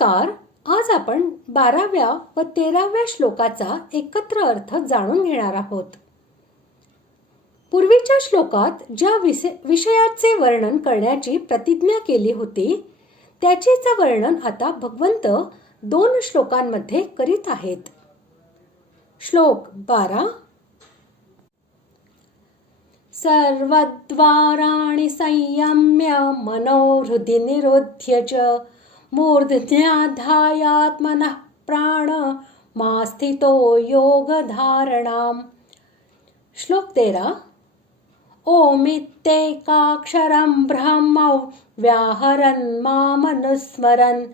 नमस्कार. आज आपण 12व्या व 13व्या श्लोकाचा एकत्र अर्थ जाणून घेणार आहोत. पूर्वीच्या श्लोकात ज्या विषयाचे वर्णन करण्याची प्रतिज्ञा केली होती त्याचेच वर्णन आता भगवंत 2 श्लोकांमध्ये करीत आहेत. श्लोक 12. सर्वद्वाराणि संयम्य मनोहृदि निरोध्य च मूर्ध्न्याधायात्मनः प्राण मा स्थितो योगधारणाम्. श्लोक 13. ओमित्येकाक्षरं ब्रह्म व्याहरन् मामनुस्मरन्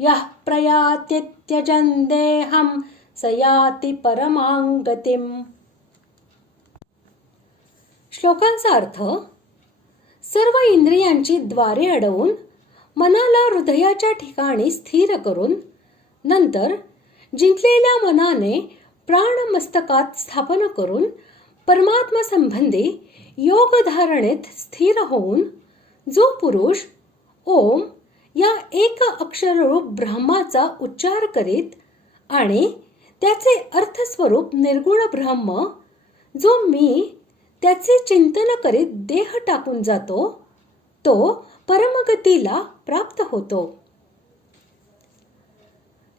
यः प्रयाति त्यजन् देहं स याति परमां गतिम्. श्लोकांचा अर्थ: सर्व इंद्रियांची द्वारे अडवून मनाला हृदयाच्या ठिकाणी स्थिर करून नंतर जिंकलेल्या मनाने प्राण मस्तकात स्थापन करून परमात्मा संबंधी योग धारणेत स्थिर होऊन जो पुरुष ओम या एक अक्षररूप ब्रह्माचा उच्चार करीत आणि त्याचे अर्थस्वरूप निर्गुण ब्रह्म जो मी त्याचे चिंतन करीत देह टाकून जातो तो परमगतीला प्राप्त होतो.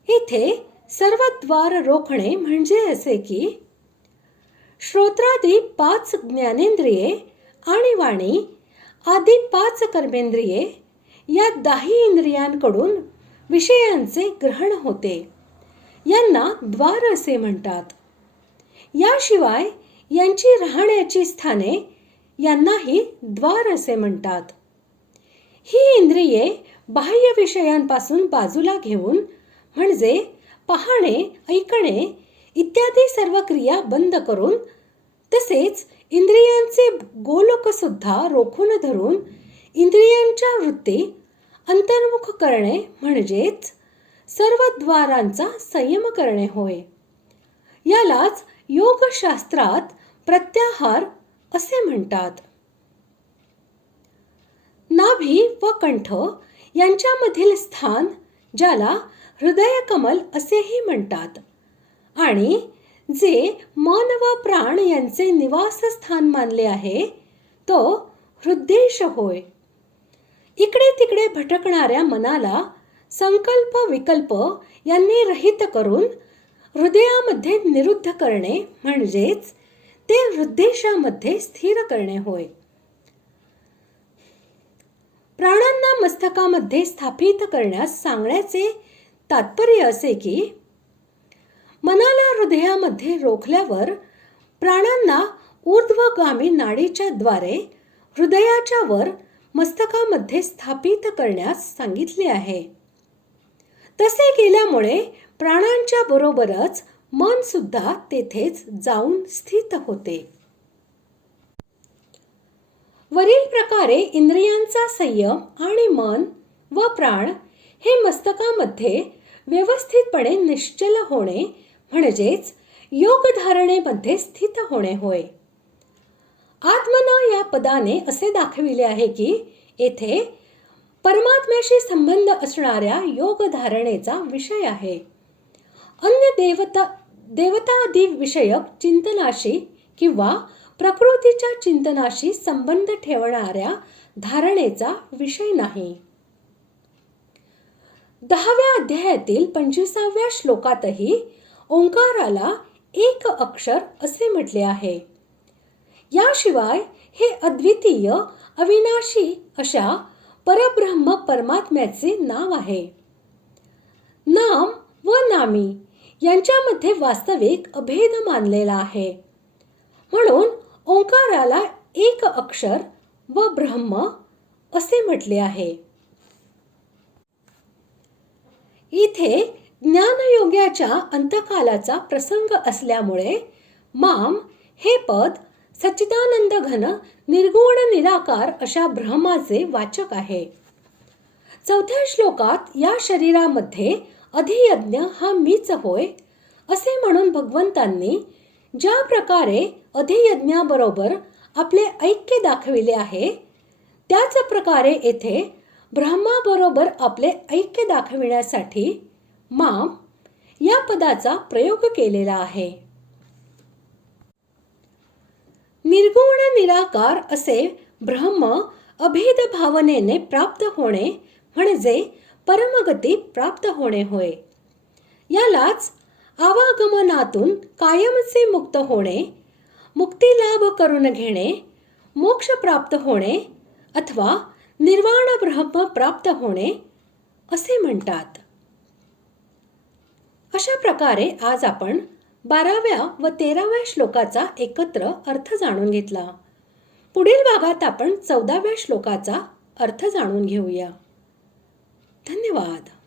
इथे सर्व द्वार रोखणे म्हणजे असे की श्रोत्रादी 5 ज्ञानेंद्रिये आणि वाणी आदी 5 कर्मेंद्रिये या 10 इंद्रियांकडून विषयांचे ग्रहण होते. यांना द्वार असे म्हणतात. याशिवाय यांची राहण्याची स्थाने यांनाही द्वार असे म्हणतात. ही इंद्रिये बाह्य विषयांपासून बाजूला घेऊन म्हणजे पाहणे, ऐकणे इत्यादी सर्व क्रिया बंद करून तसेच इंद्रियांचे गोलोक सुद्धा रोखून धरून इंद्रियांच्या वृत्ती अंतर्मुख करणे म्हणजेच सर्व द्वारांचा संयम करणे होय. यालाच योगशास्त्रात प्रत्याहार असे म्हणतात. नाभी व कंठ यांच्यामधील स्थान ज्याला हृदय कमल असेही म्हणतात आणि जे मन व प्राण यांचे निवासस्थान मानले आहे तो हृद्देश होय. इकडे तिकडे भटकणाऱ्या मनाला संकल्प विकल्प यांनी रहित करून हृदयामध्ये निरुद्ध करणे म्हणजेच ते हृद्देशामध्ये स्थिर करणे होय. प्राणांना मस्तकामध्ये स्थापित करण्यास सांगण्याचे तात्पर्य असे की मनाला हृदयामध्ये रोखल्यावर प्राणांना ऊर्ध्वगामी नाडीच्या द्वारे हृदयाच्या वर मस्तकामध्ये स्थापित करण्यास सांगितले आहे. तसे केल्यामुळे प्राणांच्या बरोबरच मन सुद्धा तेथेच जाऊन स्थित होते. वरील प्रकारे इंद्रियांचा संयम आणि मन व प्राण हे मस्तकामध्ये व्यवस्थितपणे निश्चल होणे म्हणजेच योग धारणेमध्ये स्थित होणे होय. आत्मना या पदाने असे दाखविले आहे की येथे परमात्म्याशी संबंध असणाऱ्या योग धारणेचा विषय आहे. अन्य देवतादी विषयक चिंतनाशी किंवा प्रकृतीच्या चिंतनाशी संबंध ठेवणाऱ्या धारणेचा विषय नाही. 10व्या अध्यायातील 25व्या श्लोकातही ओंकाराला एक अक्षर असे म्हटले आहे. याशिवाय हे अद्वितीय अविनाशी अशा परब्रह्म परमात्म्याचे नाव आहे. नाम व नामी यांच्यामध्ये वास्तविक अभेद मानलेला आहे. म्हणून ओंकाराला एक अक्षर व ब्रह्म असे म्हटले आहे. इथे ज्ञानयोग्याच्या अंतकालाचा प्रसंग असल्यामुळे माम हे पद सच्चिदानंद घन निर्गुण निराकार अशा ब्रह्माचे वाचक आहे. 4थ्या श्लोकात या शरीरामध्ये अधियज्ञ हा मीच होय असे म्हणून भगवंतांनी ज्या प्रकारे अधियज्ञाबरोबर आपले ऐक्य दाखविले आहे त्याच प्रकारे येथे ब्रह्माबरोबर आपले ऐक्य दाखविण्यासाठी माम या पदाचा प्रयोग केलेला आहे. निर्गुण निराकार असे ब्रह्म अभेद भावनेने प्राप्त होणे म्हणजे परमगती प्राप्त होणे होय. यालाच आवागमनातून कायमचे मुक्त होणे, मुक्ती लाभ करून घेणे, मोक्ष प्राप्त होणे अथवा निर्वाण ब्रह्म प्राप्त होणे असे म्हणतात. अशा प्रकारे आज आपण 12व्या व 13व्या श्लोकाचा एकत्र अर्थ जाणून घेतला. पुढील भागात आपण 14व्या श्लोकाचा अर्थ जाणून घेऊया. धन्यवाद.